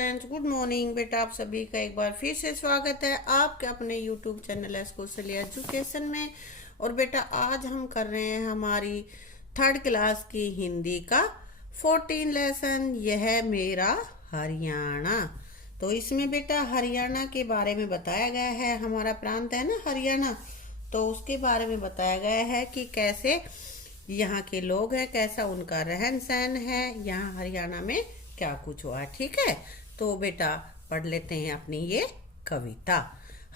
Students, good morning. बेटा आप सभी का एक बार फिर से स्वागत है आपके अपने यूट्यूब चैनल एस्कोसली एजुकेशन में। और बेटा आज हम कर रहे हैं हमारी थर्ड क्लास की हिंदी का 14 लेसन। यह मेरा हरियाणा। तो इसमें बेटा हरियाणा के बारे में बताया गया है। हमारा प्रांत है ना हरियाणा, तो उसके बारे में बताया गया है कि कैसे यहाँ के लोग हैं, कैसा उनका रहन सहन है, यहाँ हरियाणा में क्या कुछ हुआ। ठीक है, तो बेटा पढ़ लेते हैं अपनी ये कविता।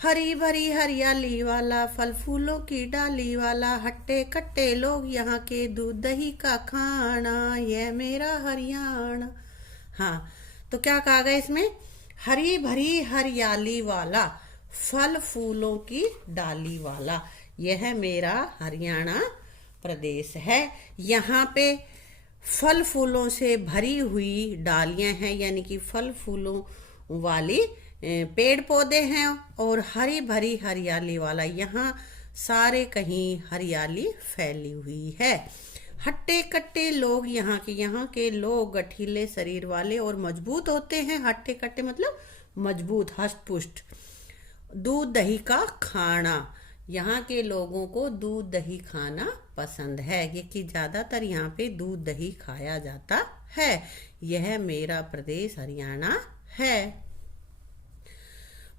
हरी भरी हरियाली वाला, फल फूलों की डाली वाला, हट्टे कट्टे लोग यहाँ के, दूध दही का खाना, यह मेरा हरियाणा। हाँ, तो क्या कहा गया इसमें? हरी भरी हरियाली वाला, फल फूलों की डाली वाला, यह मेरा हरियाणा प्रदेश है। यहाँ पे फल फूलों से भरी हुई डालियां हैं, यानी कि फल फूलों वाली पेड़ पौधे हैं, और हरी भरी हरियाली वाला, यहाँ सारे कहीं हरियाली फैली हुई है। हट्टे कट्टे लोग यहाँ के लोग गठीले शरीर वाले और मजबूत होते हैं। हट्टे कट्टे मतलब मजबूत, हष्ट पुष्ट। दूध दही का खाना, यहाँ के लोगों को दूध दही खाना पसंद है, ये कि ज्यादातर यहाँ पे दूध दही खाया जाता है। यह मेरा प्रदेश हरियाणा है।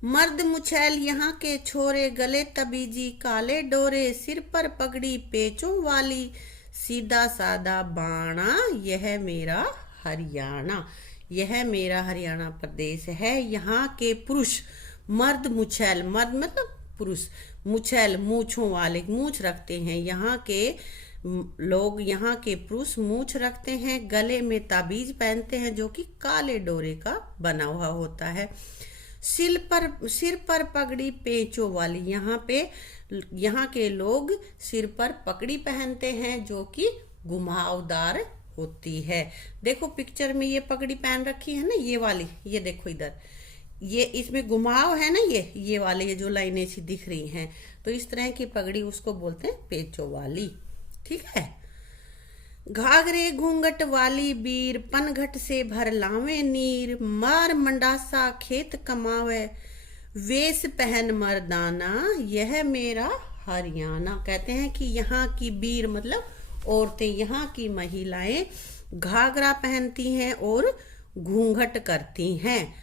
मर्द मुछैल यहाँ के छोरे, गले तबीजी काले डोरे, सिर पर पगड़ी पेचों वाली, सीधा सादा बाणा, यह मेरा हरियाणा। यह मेरा हरियाणा प्रदेश है। यहाँ के पुरुष मर्द मुछैल, मर्द मतलब पुरुष, मुछैल मूछों वाले, मूछ रखते हैं। यहाँ के लोग, यहाँ के पुरुष मूछ रखते हैं, गले में ताबीज पहनते हैं जो कि काले डोरे का बना हुआ होता है। सिर पर पगड़ी पेचों वाली, यहाँ के लोग सिर पर पगड़ी पहनते हैं जो कि घुमावदार होती है। देखो पिक्चर में ये पगड़ी पहन रखी है ना, ये वाली, ये देखो इधर, ये इसमें घुमाव है ना, ये वाले, ये जो लाइनें सी दिख रही हैं, तो इस तरह की पगड़ी उसको बोलते हैं पेचो वाली। ठीक है। घाघरे घूंघट वाली बीर, पनघट से भर लावे नीर, मार मंडासा खेत कमावे, वेश पहन मर्दाना, यह मेरा हरियाणा। कहते हैं कि यहाँ की बीर मतलब औरतें, यहाँ की महिलाएं घाघरा पहनती हैं और घूंघट करती हैं।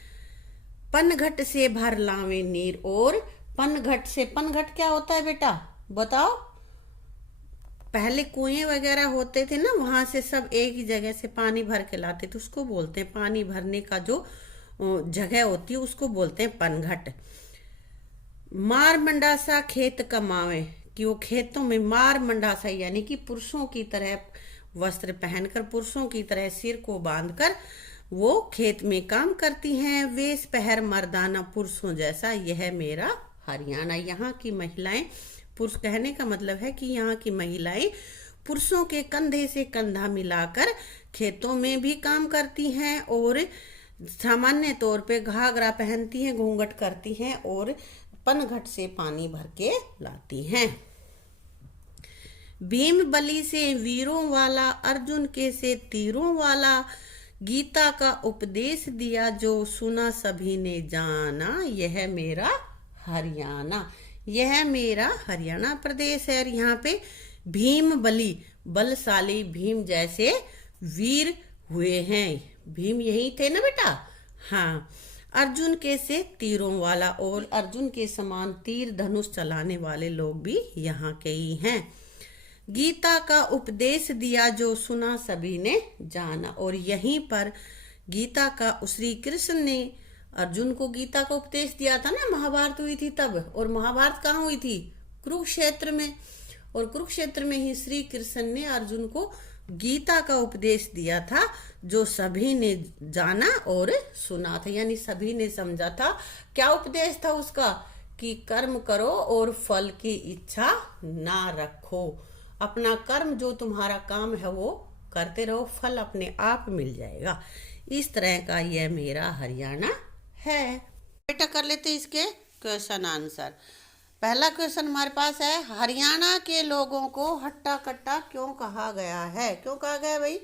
पनघट से भर लावे नीर, और पनघट से, पनघट क्या होता है बेटा बताओ? पहले कुएं वगैरह होते थे ना, वहां से सब एक ही जगह से पानी भर के लाते थे, उसको बोलते हैं, पानी भरने का जो जगह होती है उसको बोलते हैं पनघट। मार मंडासा खेत कमावे, कि वो खेतों में, मार मंडासा यानी कि पुरुषों की तरह वस्त्र पहनकर, पुरुषों की तरह सिर को बांधकर वो खेत में काम करती हैं। वेश पहर मर्दाना, पुरुषों जैसा, यह मेरा हरियाणा। यहाँ की महिलाएं, पुरुष कहने का मतलब है कि यहाँ की महिलाएं पुरुषों के कंधे से कंधा मिलाकर खेतों में भी काम करती हैं, और सामान्य तौर पे घाघरा पहनती हैं, घूंघट करती हैं, और पनघट से पानी भर के लाती हैं। भीम बलि से वीरों वाला, अर्जुन के से तीरों वाला, गीता का उपदेश दिया जो सुना सभी ने जाना, यह मेरा हरियाणा। यह मेरा हरियाणा प्रदेश है। और यहाँ पे भीम बलि, बलशाली भीम जैसे वीर हुए हैं। भीम यही थे ना बेटा? हाँ। अर्जुन के से तीरों वाला, और अर्जुन के समान तीर धनुष चलाने वाले लोग भी यहाँ के ही हैं। गीता का उपदेश दिया जो सुना सभी ने जाना, और यहीं पर गीता का श्री कृष्ण ने अर्जुन को गीता का उपदेश दिया था ना, महाभारत हुई थी तब। और महाभारत कहाँ हुई थी? कुरुक्षेत्र में। और कुरुक्षेत्र में ही श्री कृष्ण ने अर्जुन को गीता का उपदेश दिया था जो सभी ने जाना और सुना था, यानी सभी ने समझा था। क्या उपदेश था उसका? कि कर्म करो और फल की इच्छा ना रखो। अपना कर्म, जो तुम्हारा काम है वो करते रहो, फल अपने आप मिल जाएगा। इस तरह का यह मेरा हरियाणा है। बेटा कर लेते इसके क्वेश्चन आंसर। पहला क्वेश्चन हमारे पास है, हरियाणा के लोगों को हट्टा कट्टा क्यों कहा गया है? क्यों कहा गया भाई?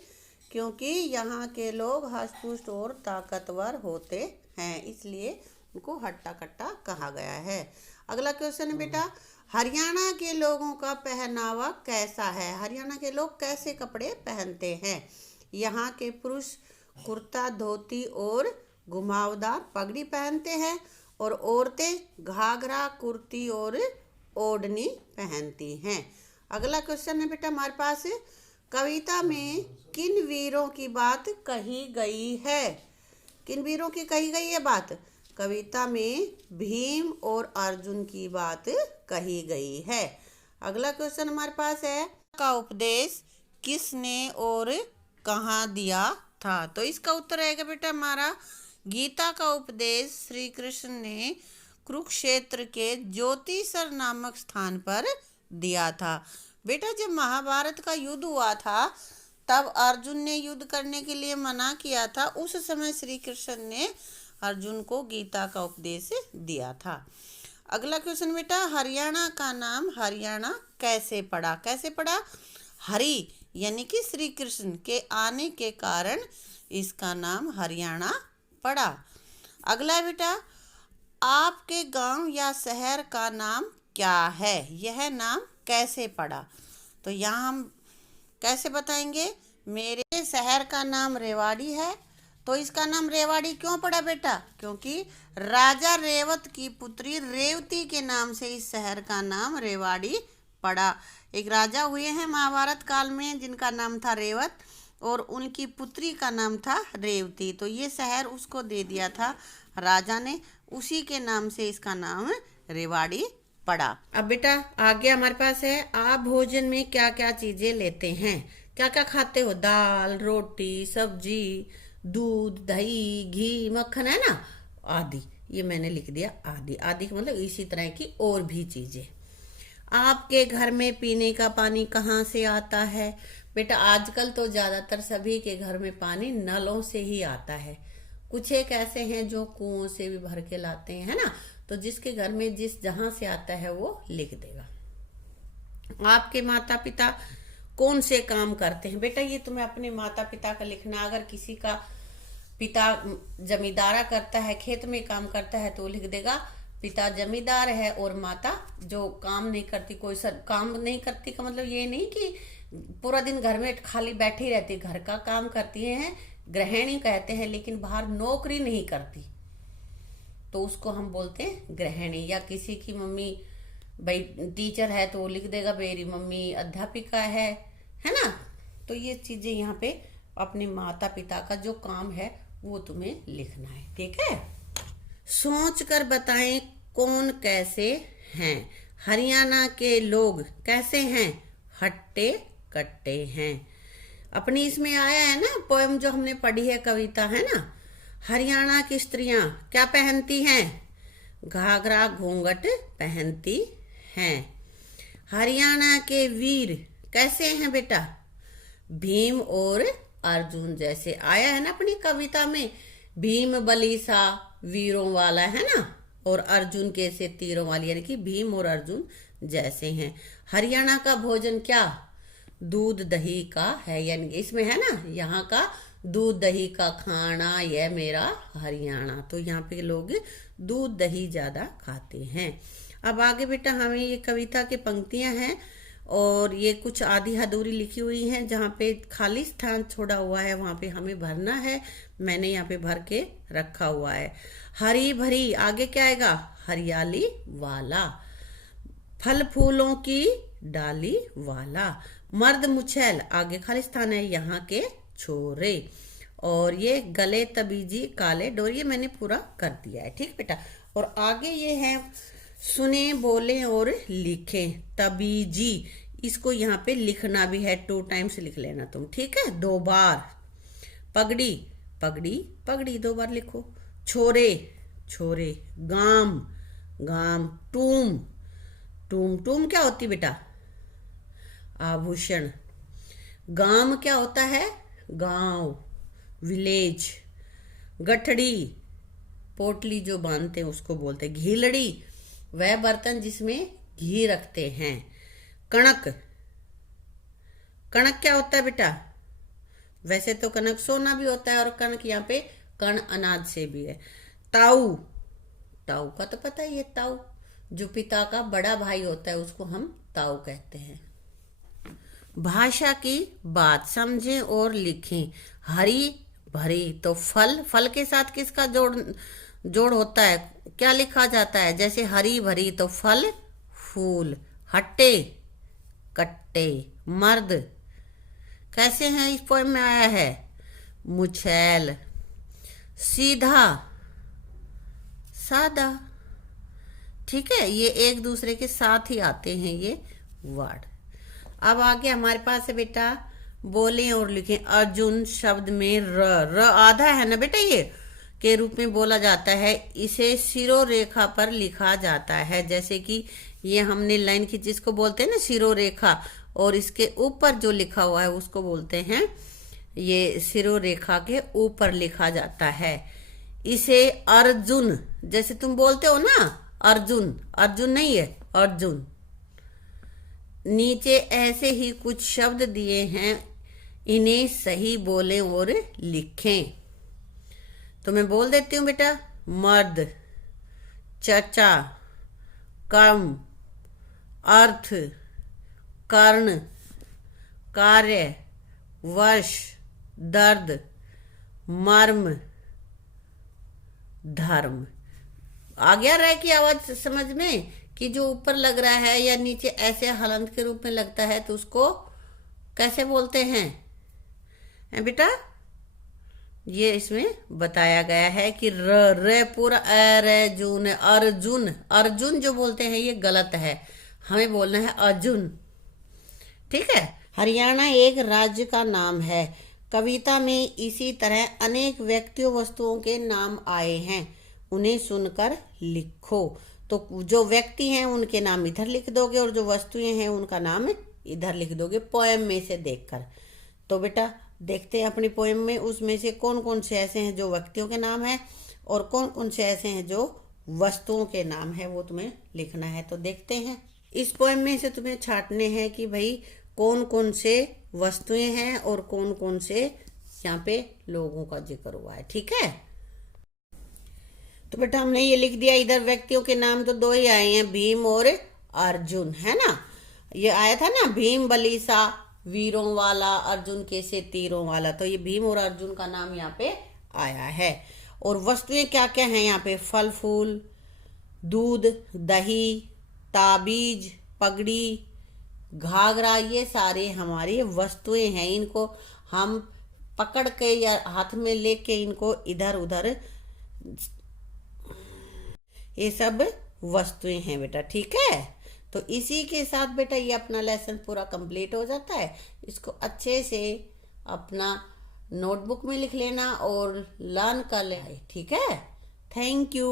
क्योंकि यहाँ के लोग हष्ट-पुष्ट और ताकतवर होते हैं, इसलिए उनको हट्टा कट्टा कहा गया है। अगला क्वेश्चन है बेटा, हरियाणा के लोगों का पहनावा कैसा है? हरियाणा के लोग कैसे कपड़े पहनते हैं? यहाँ के पुरुष कुर्ता धोती और घुमावदार पगड़ी पहनते हैं और औरतें घाघरा कुर्ती और ओढ़नी पहनती हैं। अगला क्वेश्चन है बेटा हमारे पास, कविता में किन वीरों की बात कही गई है? किन वीरों की कही गई है बात? कविता में भीम और अर्जुन की बात कही गई है। अगला क्वेश्चन हमारे पास है, का उपदेश किसने और कहाँ दिया था? तो इसका उत्तर रहेगा बेटा हमारा, गीता का उपदेश श्री कृष्ण ने कुरुक्षेत्र के ज्योतिसर नामक स्थान पर दिया था। बेटा जब महाभारत का युद्ध हुआ था तब अर्जुन ने युद्ध करने के लिए मना किया था। उस समय श्री कृष्ण ने अर्जुन को गीता का उपदेश दिया था। अगला क्वेश्चन बेटा, हरियाणा का नाम हरियाणा कैसे पड़ा? कैसे पड़ा? हरि यानी कि श्री कृष्ण के आने के कारण इसका नाम हरियाणा पड़ा। अगला बेटा, आपके गांव या शहर का नाम क्या है? यह नाम कैसे पड़ा? तो यहाँ हम कैसे बताएंगे? मेरे शहर का नाम रेवाड़ी है। तो इसका नाम रेवाड़ी क्यों पड़ा बेटा? क्योंकि राजा रेवत की पुत्री रेवती के नाम से इस शहर का नाम रेवाड़ी पड़ा। एक राजा हुए हैं महाभारत काल में जिनका नाम था रेवत और उनकी पुत्री का नाम था रेवती। तो ये शहर उसको दे दिया था राजा ने, उसी के नाम से इसका नाम रेवाड़ी पड़ा। अब बेटा आगे हमारे पास है, आप भोजन में क्या क्या चीजें लेते हैं? क्या क्या खाते हो? दाल, रोटी, सब्जी, दूध, दही, घी, मक्खन, है ना, आदि। ये मैंने लिख दिया आदि। आदि का मतलब इसी तरह की और भी चीजें। आपके घर में पीने का पानी कहाँ से आता है? बेटा आजकल तो ज्यादातर सभी के घर में पानी नलों से ही आता है। कुछ एक ऐसे हैं जो कुओं से भी भर के लाते हैं, है ना। तो जिसके घर में जिस जहां से आता है वो लिख देगा। आपके माता पिता कौन से काम करते हैं? बेटा ये तुम्हें अपने माता पिता का लिखना। अगर किसी का पिता जमींदारा करता है, खेत में काम करता है, तो लिख देगा पिता जमींदार है और माता जो काम नहीं करती। कोई काम नहीं करती का मतलब ये नहीं कि पूरा दिन घर में खाली बैठी रहती, घर का काम करती हैं, गृहिणी कहते हैं, लेकिन बाहर नौकरी नहीं करती तो उसको हम बोलते हैं गृहिणी। या किसी की मम्मी भाई टीचर है तो लिख देगा मेरी मम्मी अध्यापिका है ना। तो ये चीजें यहाँ पे अपने माता पिता का जो काम है वो तुम्हें लिखना है, ठीक है। सोच कर बताएं कौन कैसे हैं? हरियाणा के लोग कैसे हैं? हट्टे कट्टे हैं। अपनी इसमें आया है ना पोएम जो हमने पढ़ी है, कविता है ना। हरियाणा की स्त्रियां क्या पहनती हैं? घाघरा घूंघट पहनती हैं। हरियाणा के वीर कैसे हैं बेटा? भीम और अर्जुन जैसे। आया है ना अपनी कविता में, भीम बली सा वीरों वाला, है ना, और अर्जुन के से तीरों वाली, यानी कि भीम और अर्जुन जैसे हैं। हरियाणा का भोजन क्या? दूध दही का है, यानी इसमें है ना यहाँ का दूध दही का खाना, यह मेरा हरियाणा। तो यहाँ पे लोग दूध दही ज्यादा खाते हैं। अब आगे बेटा हमें ये कविता की पंक्तियां हैं और ये कुछ आधी अधूरी लिखी हुई हैं। जहाँ पे खाली स्थान छोड़ा हुआ है वहां पे हमें भरना है। मैंने यहाँ पे भर के रखा हुआ है। हरी भरी, आगे क्या आएगा? हरियाली वाला। फल फूलों की डाली वाला। मर्द मुछैल, आगे खाली स्थान है, यहाँ के छोरे। और ये गले तबीजी काले डोर, ये मैंने पूरा कर दिया है, ठीक बेटा। और आगे ये है सुने बोले और लिखे। तबीजी, इसको यहाँ पे लिखना भी है, 2 टाइम्स लिख लेना तुम, ठीक है, 2 बार। पगड़ी, पगड़ी पगड़ी 2 बार लिखो। छोरे, छोरे। गाम, गाम। टूम, टूम, टूम क्या होती बेटा? आभूषण। गांव क्या होता है? गांव, विलेज। गठड़ी, पोटली जो बांधते हैं उसको बोलते हैं। घीलड़ी, वह बर्तन जिसमें घी रखते हैं। कणक, कणक क्या होता है बेटा? वैसे तो कनक सोना भी होता है और कनक यहाँ पे कण अनाज से भी है। ताऊ, ताऊ का तो पता ही है, ताऊ जो पिता का बड़ा भाई होता है उसको हम ताऊ कहते हैं। भाषा की बात समझें और लिखें। हरी भरी, तो फल, फल के साथ किसका जोड़ होता है, क्या लिखा जाता है? जैसे हरी भरी तो फल फूल। हट्टे कट्टे, मर्द कैसे हैं इस पोएम में आया है? मुछैल। सीधा सादा, ठीक है, ये एक दूसरे के साथ ही आते हैं ये वर्ड। अब आगे हमारे पास है बेटा बोलें और लिखें। अर्जुन शब्द में र आधा है ना बेटा, ये के रूप में बोला जाता है। इसे शिरोरेखा पर लिखा जाता है, जैसे कि ये हमने लाइन की जिसको बोलते हैं ना शिरोरेखा, और इसके ऊपर जो लिखा हुआ है उसको बोलते हैं, ये शिरोरेखा के ऊपर लिखा जाता है। इसे अर्जुन, जैसे तुम बोलते हो ना अर्जुन, अर्जुन नहीं है अर्जुन। नीचे ऐसे ही कुछ शब्द दिए हैं, इन्हें सही बोलें और लिखें। तो मैं बोल देती हूँ बेटा। मर्द, चचा, कर्म, अर्थ, कर्ण, कार्य, वश, दर्द, मर्म, धर्म। आ गया रह की आवाज समझ में कि जो ऊपर लग रहा है या नीचे ऐसे हलंत के रूप में लगता है तो उसको कैसे बोलते हैं बेटा? ये इसमें बताया गया है कि र पूरा अर्जुन, अर्जुन, अर्जुन जो बोलते हैं ये गलत है, हमें बोलना है अर्जुन, ठीक है। हरियाणा एक राज्य का नाम है। कविता में इसी तरह अनेक व्यक्तियों वस्तुओं के नाम आए हैं, उन्हें सुनकर लिखो। तो जो व्यक्ति हैं उनके नाम इधर लिख दोगे और जो वस्तुएं हैं उनका नाम इधर लिख दोगे पोएम में से देखकर। तो बेटा देखते हैं अपनी पोएम में उसमें से कौन कौन से ऐसे हैं जो व्यक्तियों के नाम है और कौन कौन से ऐसे हैं जो वस्तुओं के नाम है, वो तुम्हें लिखना है। तो देखते हैं इस पोएम में से तुम्हें छांटने हैं कि भाई कौन कौन से वस्तुएं हैं और कौन कौन से यहाँ पे लोगों का जिक्र हुआ है, ठीक है। तो बेटा हमने ये लिख दिया। इधर व्यक्तियों के नाम तो दो ही आए हैं, भीम और अर्जुन, है ना। ये आया था ना भीम बलीसा वीरों वाला, अर्जुन कैसे तीरों वाला, तो ये भीम और अर्जुन का नाम यहाँ पे आया है। और वस्तुएं क्या क्या हैं यहाँ पे? फल फूल, दूध, दही, ताबीज, पगड़ी, घाघरा, ये सारे हमारी वस्तुएं हैं। इनको हम पकड़ के या हाथ में लेके इनको इधर उधर, ये सब वस्तुएं हैं बेटा, ठीक है। तो इसी के साथ बेटा ये अपना लेसन पूरा कंप्लीट हो जाता है। इसको अच्छे से अपना नोटबुक में लिख लेना और लर्न कर ले, ठीक है। Thank you.